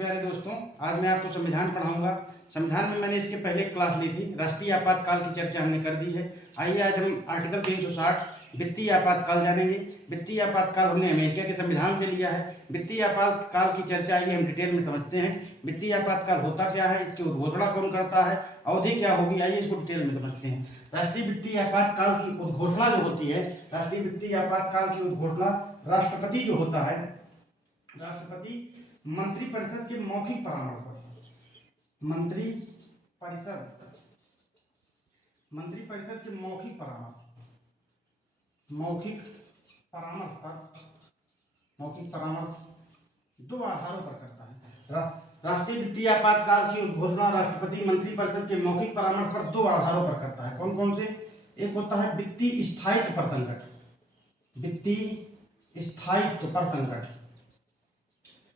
प्यारे दोस्तों, आज मैं आपको संविधान पढ़ाऊंगा। संविधान में मैंने इसके पहले क्लास ली थी। राष्ट्रीय आपातकाल की चर्चा हमने कर दी है। आइए आज हम आर्टिकल 360 वित्तीय आपातकाल जानेंगे। वित्तीय आपातकाल हमने अमेरिका के संविधान से लिया है। वित्तीय आपातकाल की चर्चा आइए हम डिटेल में समझते हैं। वित्तीय आपातकाल होता क्या है, इसकी उद्घोषणा कौन करता है, अवधि क्या होगी, आइए इसको डिटेल में समझते हैं। राष्ट्रीय वित्तीय आपातकाल की उद्घोषणा जो होती है, राष्ट्रीय वित्तीय आपातकाल की उद्घोषणा राष्ट्रपति जो होता है, राष्ट्रपति मंत्रिपरिषद के मौखिक परामर्श पर, मंत्रिपरिषद के मौखिक परामर्श दो आधारों पर करता है। राष्ट्रीय वित्तीय आपातकाल की घोषणा राष्ट्रपति मंत्रिपरिषद के मौखिक परामर्श पर दो आधारों पर करता है। कौन कौन से? एक होता है वित्तीय स्थायित्व पर संकट, वित्तीय स्थायित्व पर संकट।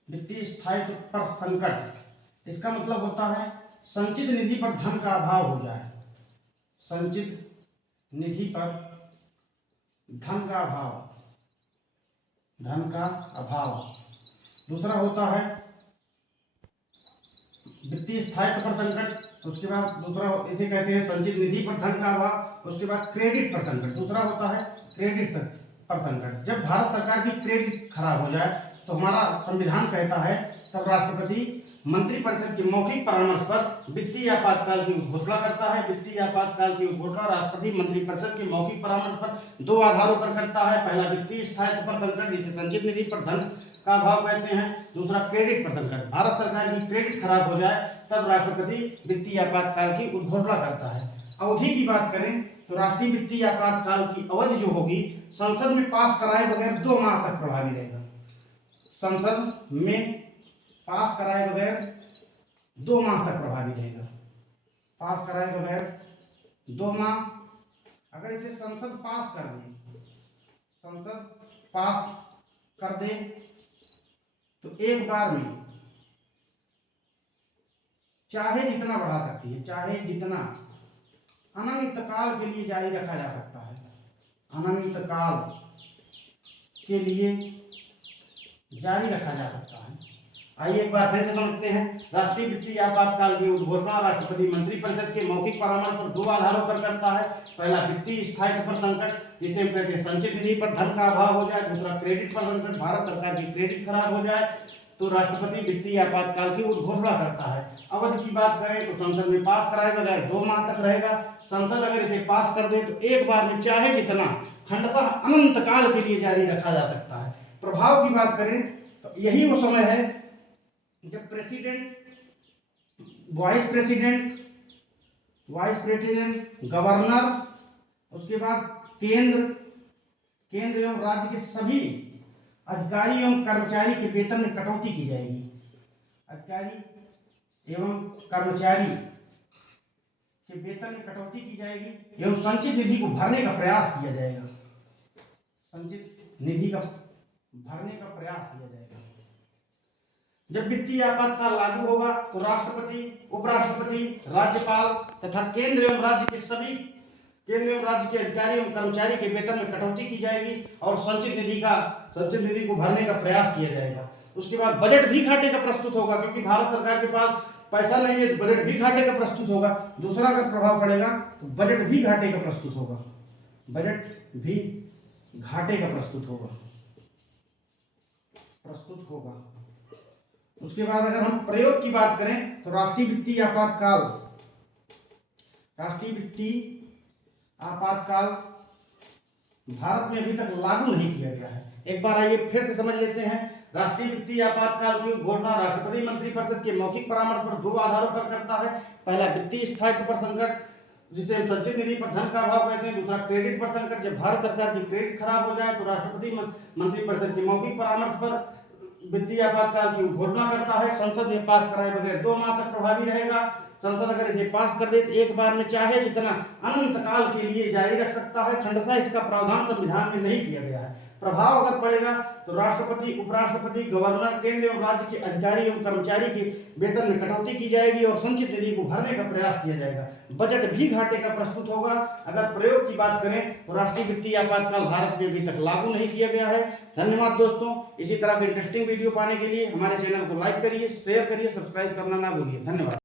वित्तीय स्थायित्व पर संकट इसका मतलब होता है संचित निधि पर धन का अभाव हो जाए, संचित निधि पर धन का अभाव। दूसरा होता है वित्तीय स्थायित्व पर संकट, उसके बाद दूसरा इसे कहते हैं संचित निधि पर धन का अभाव। उसके बाद क्रेडिट पर संकट, दूसरा होता है क्रेडिट पर संकट। जब भारत सरकार की क्रेडिट खराब हो जाए तो हमारा संविधान कहता है तब राष्ट्रपति मंत्रिपरिषद के मौखिक परामर्श पर वित्तीय आपातकाल की घोषणा करता है। वित्तीय आपातकाल की घोषणा राष्ट्रपति मंत्रिपरिषद के मौखिक परामर्श पर दो आधारों पर करता है। पहला वित्तीय स्थायित्व पर संकट, जिसे संचित निधि पर धन का अभाव कहते हैं। दूसरा क्रेडिट पर संकट, भारत सरकार की क्रेडिट खराब हो जाए तब राष्ट्रपति वित्तीय आपातकाल की घोषणा करता है। अवधि की बात करें तो राष्ट्रीय वित्तीय आपातकाल की अवधि जो होगी संसद में पास कराए बगैर 2 माह तक प्रभावी रहेगा। संसद में पास कराए बगैर 2 माह तक प्रभावी रहेगा। पास कराए बगैर 2 माह। अगर इसे संसद पास कर दे तो एक बार में चाहे जितना बढ़ा सकती है, चाहे जितना अनंत काल के लिए जारी रखा जा सकता है, अनंत काल के लिए जारी रखा जा सकता है। आइए एक बार फिर से समझते हैं। राष्ट्रीय वित्तीय आपातकाल की घोषणा राष्ट्रपति मंत्रिपरिषद के मौखिक परामर्श पर दो आधारों पर करता है। पहला वित्तीय स्थायित्व पर संकट, जिसे हम कहते हैं संचित निधि पर धन का अभाव हो जाए। दूसरा क्रेडिट पर संकट, भारत सरकार की क्रेडिट खराब हो जाए तो राष्ट्रपति वित्तीय आपातकाल की घोषणा करता है। अवधि की बात करें तो संसद में पास कराए बगैर 2 माह तक रहेगा। संसद अगर इसे पास कर दे तो एक बार में चाहे जितना खंडतः अनंत काल के लिए जारी रखा जा सकता है। प्रभाव की बात करें तो यही वो समय है जब प्रेसिडेंट, वाइस प्रेसिडेंट, गवर्नर, उसके बाद केंद्र एवं राज्य के सभी अधिकारी एवं कर्मचारी के वेतन में कटौती की जाएगी। अधिकारी एवं कर्मचारी के वेतन में कटौती की जाएगी एवं संचित निधि को भरने का प्रयास किया जाएगा। संचित निधि का भरने का प्रयास किया जाएगा। जब वित्तीय आपातकाल लागू होगा तो राष्ट्रपति, उपराष्ट्रपति, राज्यपाल तथा केंद्र एवं राज्य के अधिकारी एवं कर्मचारी के वेतन में कटौती की जाएगी और संचित निधि को भरने का प्रयास किया जाएगा। उसके बाद बजट भी घाटे का प्रस्तुत होगा, क्योंकि भारत सरकार के पास पैसा नहीं है तो बजट भी घाटे का प्रस्तुत होगा। दूसरा अगर प्रभाव पड़ेगा तो बजट भी घाटे का प्रस्तुत होगा। उसके बाद अगर हम प्रयोग की बात करें तो राष्ट्रीय वित्तीय आपातकाल भारत में अभी तक लागू नहीं किया गया है। एक बार आइए फिर से समझ लेते हैं। राष्ट्रीय वित्तीय आपातकाल की घोषणा राष्ट्रपति मंत्रिपरिषद के मौखिक परामर्श पर दो आधारों पर करता है। पहला वित्तीय स्थायित्व पर संकट, जिसे हम संचित निधि पर धन का अभाव कहते हैं। दूसरा क्रेडिट पर संकट, जब भारत सरकार की क्रेडिट खराब हो जाए तो राष्ट्रपति मंत्रिपरिषद के मौखिक परामर्श पर वित्तीय आपातकाल की घोषणा करता है। संसद में पास कराए बगैर 2 माह तक प्रभावी रहेगा। संसद अगर इसे पास कर दे तो एक बार में चाहे जितना अनंत काल के लिए जारी रख सकता है। खंडतः इसका प्रावधान संविधान में नहीं किया गया है। प्रभाव अगर पड़ेगा तो राष्ट्रपति, उपराष्ट्रपति, गवर्नर, केंद्र एवं राज्य के अधिकारी एवं कर्मचारी के वेतन में कटौती की जाएगी और संचित निधि को भरने का प्रयास किया जाएगा। बजट भी घाटे का प्रस्तुत होगा। अगर प्रयोग की बात करें तो राष्ट्रीय वित्तीय आपातकाल भारत में अभी तक लागू नहीं किया गया है। धन्यवाद दोस्तों। इसी तरह के इंटरेस्टिंग वीडियो पाने के लिए हमारे चैनल को लाइक करिए, शेयर करिए, सब्सक्राइब करना ना भूलिए। धन्यवाद।